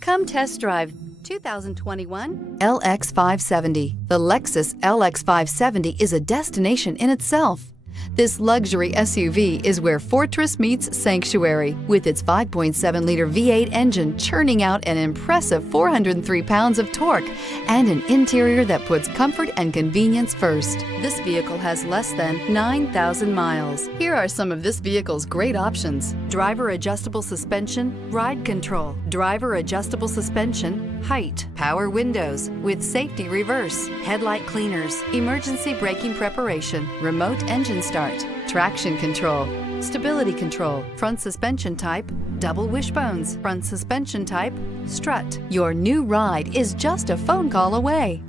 Come test drive 2021 LX 570. The Lexus LX 570 is a destination in itself. This luxury SUV is where fortress meets sanctuary, with its 5.7-liter V8 engine churning out an impressive 403 pounds of torque and an interior that puts comfort and convenience first. This vehicle has less than 9,000 miles. Here are some of this vehicle's great options: driver adjustable suspension, ride control, driver adjustable suspension, height, power windows with safety reverse, headlight cleaners, emergency braking preparation, remote engine start, traction control, stability control, front suspension type, double wishbones, front suspension type, strut. Your new ride is just a phone call away.